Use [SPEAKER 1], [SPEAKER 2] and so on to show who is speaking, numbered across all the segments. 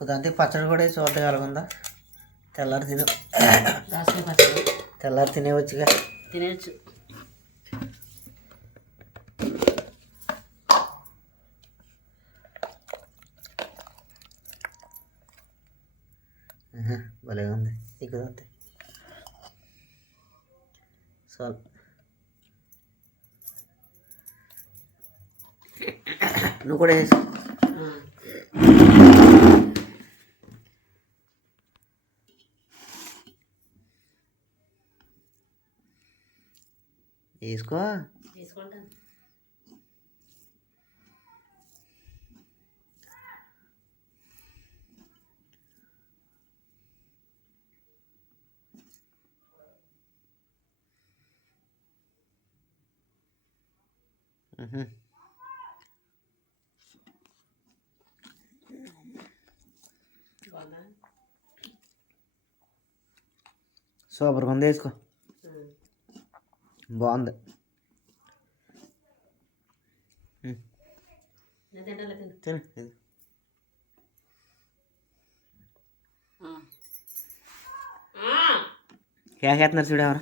[SPEAKER 1] కుదంతి పచ్చడి కూడా వేసి చూడటం ఎలాగుందా తెల్లారి తినే.
[SPEAKER 2] పచ్చడి.
[SPEAKER 1] తెల్లారి తినేవచ్చుగా.
[SPEAKER 2] తినేయచ్చు.
[SPEAKER 1] ఆహా, భలే ఉంది. కుదంతి సో నువ్వు కూడా వేసి వేసుకో
[SPEAKER 2] తీసుకుంటాను
[SPEAKER 1] ఆహా.
[SPEAKER 2] బాగుందా
[SPEAKER 1] సూపర్గా ఉంది వేసుకో బాగుంది.
[SPEAKER 2] తిను.
[SPEAKER 1] తిను ఇది. కేకేస్తున్నారు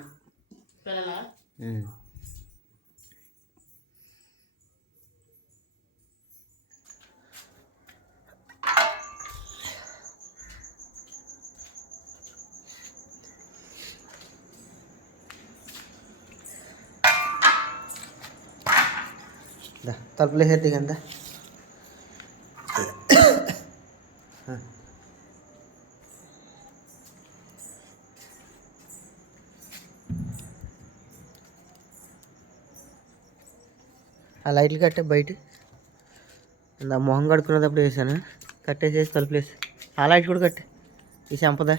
[SPEAKER 1] తలుపులు వేసేద్ది కింద ఆ లైట్లు కట్టే బయట. ఇందా మొహం కడుక్కునేటప్పుడు వేసాను? కట్టేసేసి తలుపులు వేసి ఆ లైట్ కూడా కట్టే. ఈ సంపద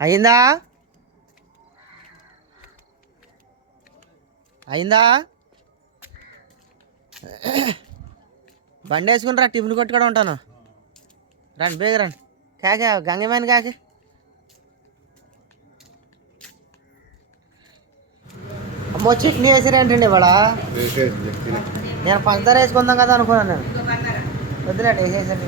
[SPEAKER 1] అయిందా? అయిందా? బండి వేసుకుని రా టిఫిన్ కొట్టుకొని ఉంటాను రండి బేగ రండి. కాకే గంగమైన కాకి. అమ్మో చట్నీ వేసారేంటండి ఇవాళ? నేను పంచదార వేసుకుందాం కదా అనుకున్నాను నేను. వద్దులేండి వేసేసాను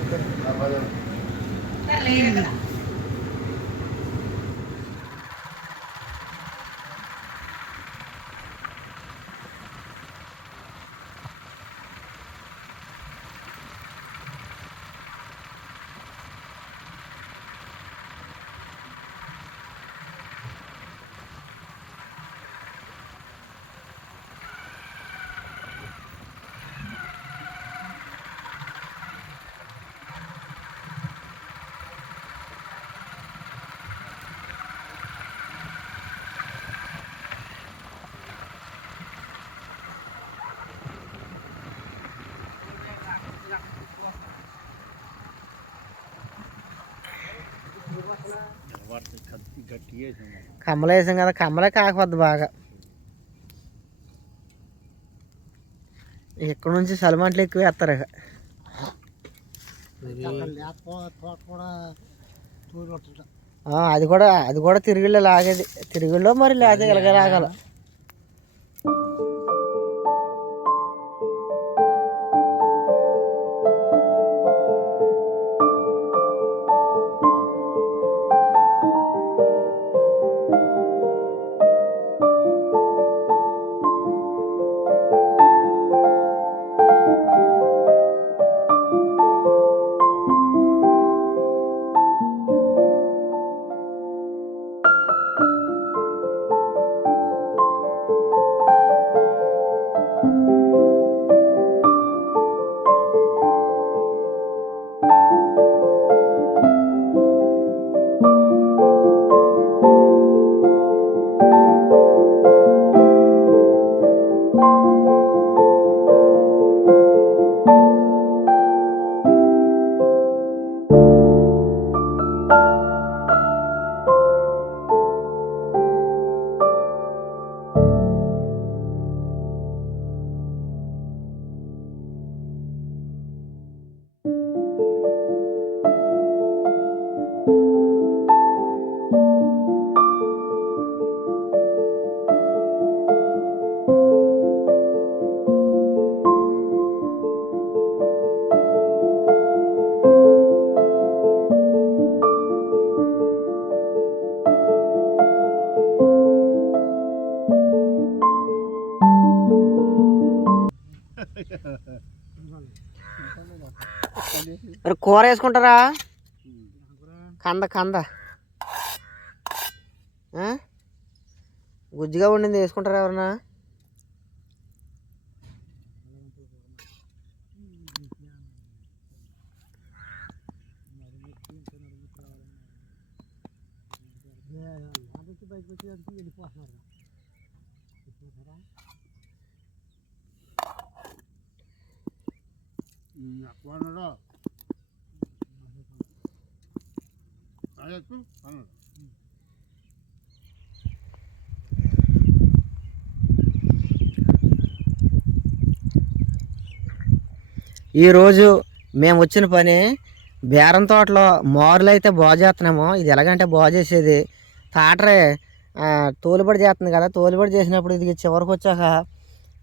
[SPEAKER 1] కమ్మలు వేసాం కదా కమ్మలే కాకపోద్ది బాగా. ఇక్కడ నుంచి సలమంట్లు ఎక్కువ వేస్తారు ఇక. అది కూడా అది కూడా తిరిగిళ్ళు లాగేది. తిరిగిళ్ళో మరి లేదా ఇలాగ లాగాల. మరి కూర వేసుకుంటారా? కంద కంద. గుజ్జుగా ఉండింది వేసుకుంటారా ఎవరన్నా?
[SPEAKER 3] అన్నడా అన్నాడు
[SPEAKER 1] ఈరోజు మేము వచ్చిన పని బేరం తోటలో మారులు అయితే బాగు చేస్తున్నాము ఇది ఎలాగంటే బాగు చేసేది. తాటరే తోలుబడి చేస్తుంది కదా తోలుబడి చేసినప్పుడు ఇది చివరికి వచ్చాక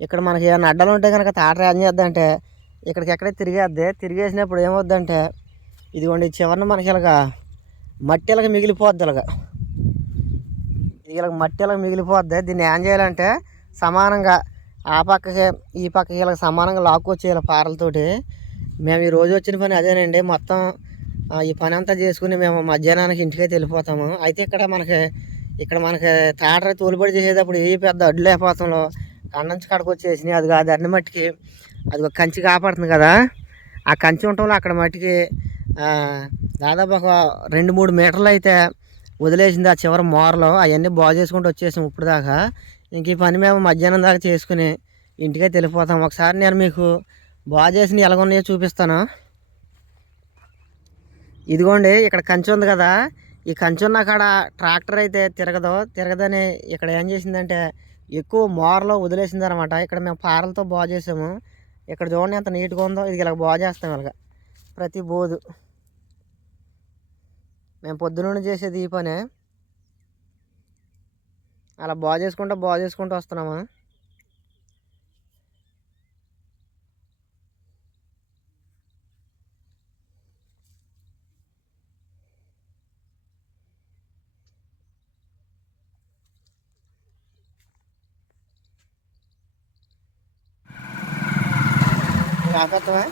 [SPEAKER 1] ఇక్కడ మనకి ఏమైనా అడ్డలు ఉంటే కనుక తాటరే ఏం చేద్దంటే ఇక్కడికి ఎక్కడే తిరిగేద్ది. తిరిగేసినప్పుడు ఏమవుద్దంటే ఇదిగోండి ఈ చివరిన మనకి ఇలాగా మట్టి ఇలాగ మిగిలిపోద్ది ఇలాగ. ఇలాగ మట్టి ఇలాగ మిగిలిపోద్ది. దీన్ని ఏం చేయాలంటే సమానంగా ఆ పక్కకి ఈ పక్కకి వీళ్ళకి సమానంగా లాక్కొచ్చేయాలి పారలతోటి మేము ఈ రోజు వచ్చిన పని అదేనండి. మొత్తం ఈ పని అంతా చేసుకుని మేము మధ్యాహ్నానికి ఇంటికైతే వెళ్ళిపోతాము. అయితే ఇక్కడ మనకి ఇక్కడ మనకి తాటర తోలుబడి చేసేటప్పుడు ఏ పెద్ద అడ్డు లేకపోతంలో కండంచి కాడకు వచ్చేసినాయి అది కాదు అన్ని మట్టికి అది ఒక కంచి కాపాడుతుంది కదా. ఆ కంచి ఉండటంలో అక్కడ మట్టికి దాదాపు ఒక రెండు మూడు మీటర్లు అయితే వదిలేసింది ఆ చివరి మోరలో. అవన్నీ బాగు చేసుకుంటూ వచ్చేసాం ఇప్పుడు దాకా. ఇంక ఈ పని మేము మధ్యాహ్నం దాకా చేసుకుని ఇంటికే వెళ్ళిపోతాం. ఒకసారి నేను మీకు బాగు చేసిన ఎలాగున్నాయో చూపిస్తాను. ఇదిగోండి ఇక్కడ కంచె ఉంది కదా. ఈ కంచె ఉన్న కాడ ట్రాక్టర్ అయితే తిరగదు. తిరగదని ఇక్కడ ఏం చేసిందంటే ఎక్కువ మోరలో వదిలేసింది అనమాట ఇక్కడ మేము పారలతో బాగు చేసాము. ఇక్కడ చూడండి ఎంత నీట్గా ఉందో. ఇది ఇలా బాగు చేస్తాం ఇలాగ. ప్రతి బోధు మేము పొద్దున చేసేది ఈ పనే అలా బాగు చేసుకుంటూ బాగు చేసుకుంటూ వస్తున్నాము? ఆపేస్తావా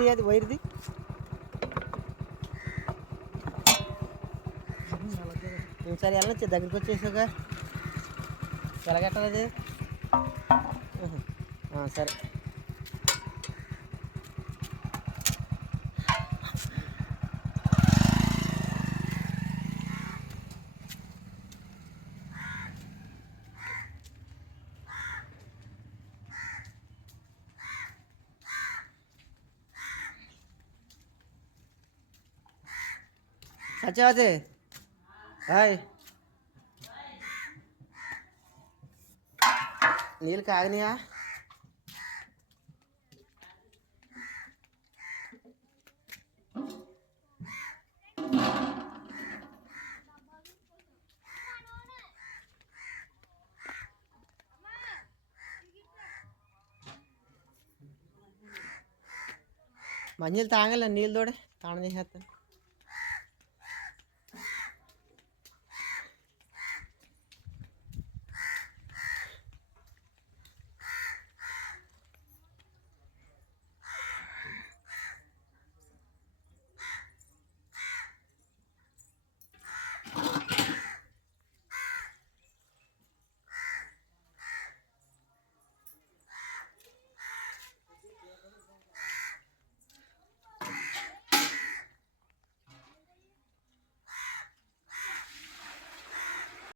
[SPEAKER 1] వైర్ది అది వైర్ది. సరే వెళ్ళొచ్చు దగ్గరికి వచ్చేసాక ఎలాగెట్టాలి సరే. কাছে আছে ভাই नील का आग नहीं मंजिल तांगे नील दौड़े ताण नहीं हाथ